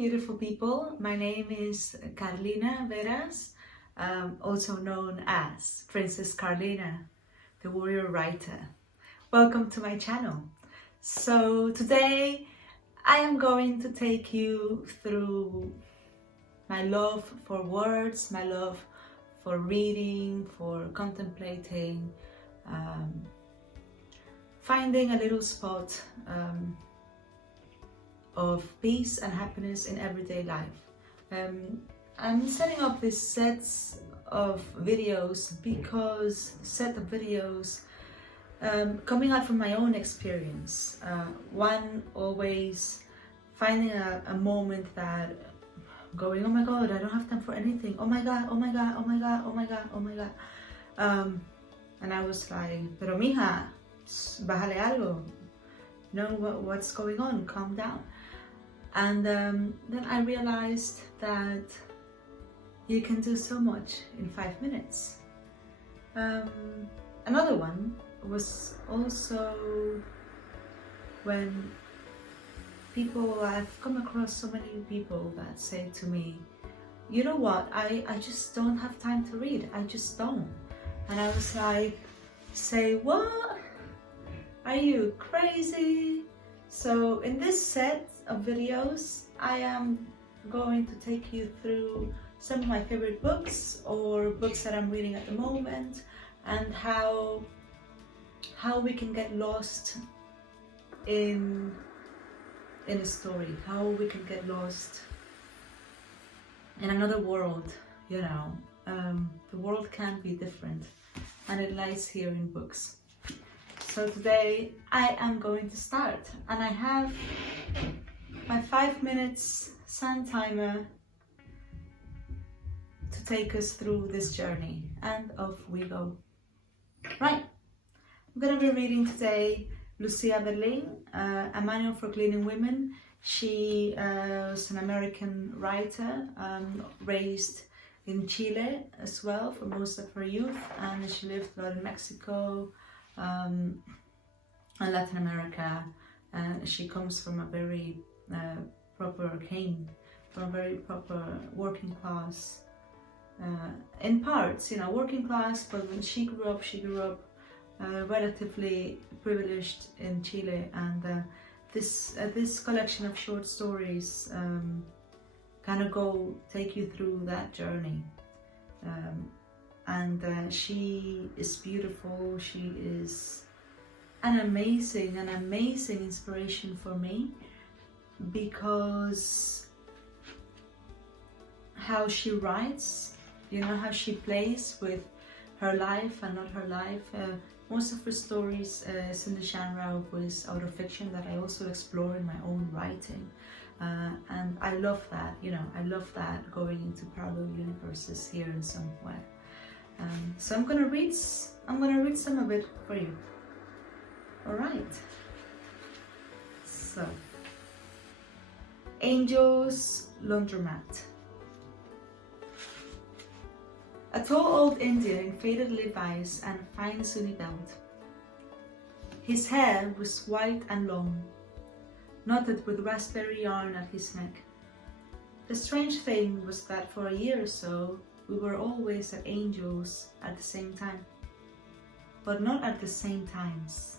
beautiful people. My name is Karlina Veras, also known as Princess Karlina, the warrior writer. Welcome to my channel. So today I am going to take you through my love for words, my love for reading, for contemplating, finding a little spot of peace and happiness in everyday life. I'm setting up these sets of videos coming out from my own experience. One, always finding a moment that going, oh my god, I don't have time for anything, oh my god, oh my god, oh my god, oh my god, oh my god. And I was like, pero mija, bájale algo, know what's going on, calm down. And then I realized that you can do so much in 5 minutes. Another one was also when I've come across so many people that say to me, you know what, I just don't have time to read, I just don't. And I was like, say what? Are you crazy? So in this set of videos, I am going to take you through some of my favorite books or books that I'm reading at the moment, and how we can get lost in a story, how we can get lost in another world, you know. The world can be different, and it lies here in books. So today I am going to start, and I have my 5 minutes sun timer to take us through this journey, and off we go. Right, I'm going to be reading today Lucia A Manual for Cleaning Women. She was an American writer, raised in Chile as well for most of her youth, and she lived a lot in Mexico and Latin America. And she comes from a very proper working class, in parts, you know, working class, but when she grew up relatively privileged in Chile. And this collection of short stories kind of take you through that journey. And she is beautiful. She is an amazing inspiration for me, because how she writes, you know, how she plays with her life and not her life. Most of her stories is in the genre of was out of fiction that I also explore in my own writing. And I love that, you know, I love that, going into parallel universes here and somewhere. So I'm gonna read some of it for you. All right. So, Angel's Laundromat. A tall old Indian in faded Levi's and fine sunny belt. His hair was white and long, knotted with raspberry yarn at his neck. The strange thing was that for a year or so, we were always at Angel's at the same time, but not at the same times.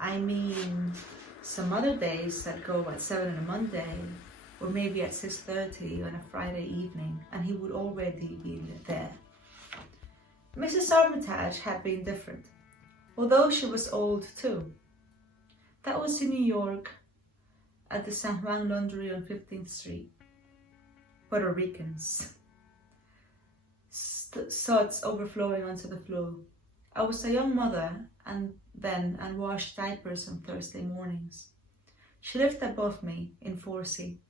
I mean, some other days I'd go at 7 on a Monday, or maybe at 6:30 on a Friday evening, and he would already be there. Mrs. Armitage had been different, although she was old too. That was in New York, at the San Juan Laundry on 15th Street. Puerto Ricans. Suds overflowing onto the floor. I was a young mother and washed diapers on Thursday mornings. She lived above me in 4C.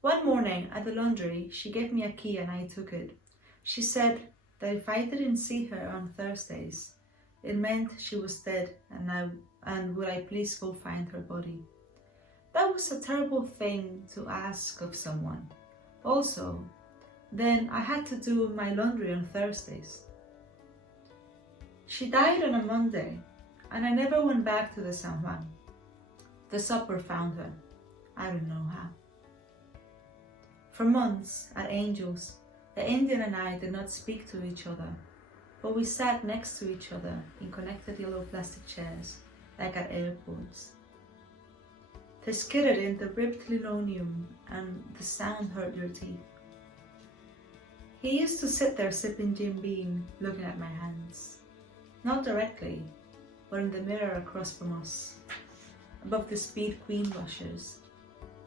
One morning at the laundry, she gave me a key and I took it. She said that if I didn't see her on Thursdays, it meant she was dead, and would I please go find her body. That was a terrible thing to ask of someone. Also, then I had to do my laundry on Thursdays. She died on a Monday, and I never went back to the San Juan. The supper found her. I don't know how. For months at Angels, the Indian and I did not speak to each other, but we sat next to each other in connected yellow plastic chairs, like at airports. They skidded in the ripped linoleum and the sound hurt your teeth. He used to sit there sipping Jim Beam, looking at my hands. Not directly, but in the mirror across from us, above the Speed Queen washers.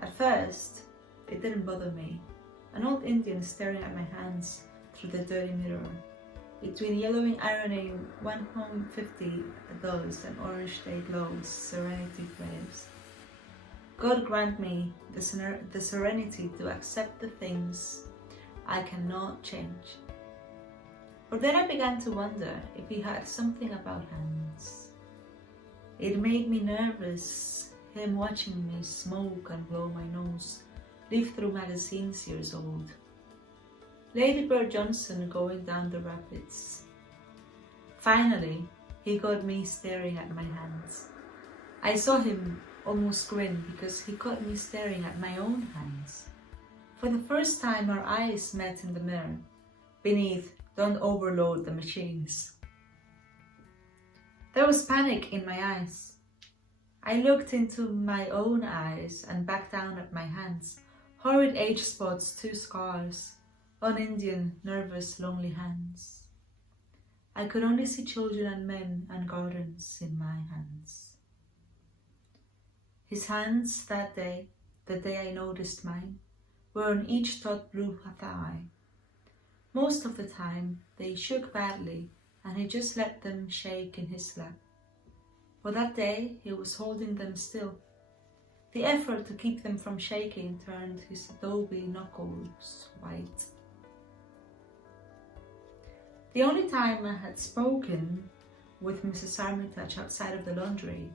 At first, it didn't bother me. An old Indian staring at my hands through the dirty mirror, between yellowing ironing 150 adults and orange day glows, serenity flames. God grant me the serenity to accept the things I cannot change. But then I began to wonder if he had something about hands. It made me nervous, him watching me smoke and blow my nose, leaf through magazines years old. Lady Bird Johnson going down the rapids. Finally, he got me staring at my hands. I saw him almost grin because he caught me staring at my own hands. For the first time our eyes met in the mirror, beneath "Don't overload the machines." There was panic in my eyes. I looked into my own eyes and back down at my hands, horrid age spots, 2 scars, un-Indian, nervous, lonely hands. I could only see children and men and gardens in my hands. His hands that day, the day I noticed mine, were on each taut blue thigh. Most of the time they shook badly and he just let them shake in his lap. But that day he was holding them still. The effort to keep them from shaking turned his adobe knuckles white. The only time I had spoken with Mrs. Armitage outside of the laundry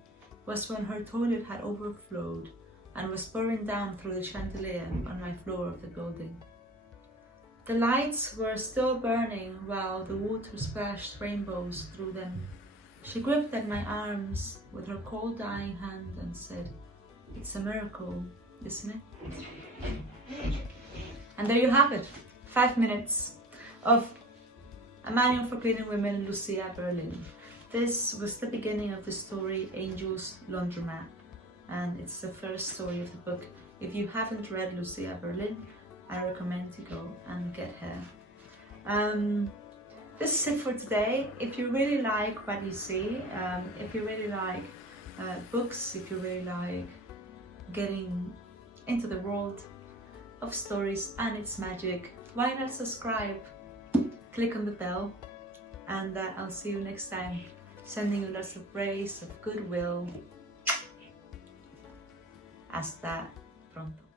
was when her toilet had overflowed and was pouring down through the chandelier on my floor of the building. The lights were still burning while the water splashed rainbows through them. She gripped at my arms with her cold, dying hand and said, "It's a miracle, isn't it?" And there you have it, 5 minutes of A Manual for Cleaning Women, Lucia, Berlin. This was the beginning of the story Angel's Laundromat, and it's the first story of the book. If you haven't read Lucia Berlin, I recommend to go and get her. This is it for today. If you really like what you see, if you really like books, if you really like getting into the world of stories and its magic, why not subscribe? Click on the bell, and I'll see you next time. Sending you lots of praise, of goodwill. Hasta pronto.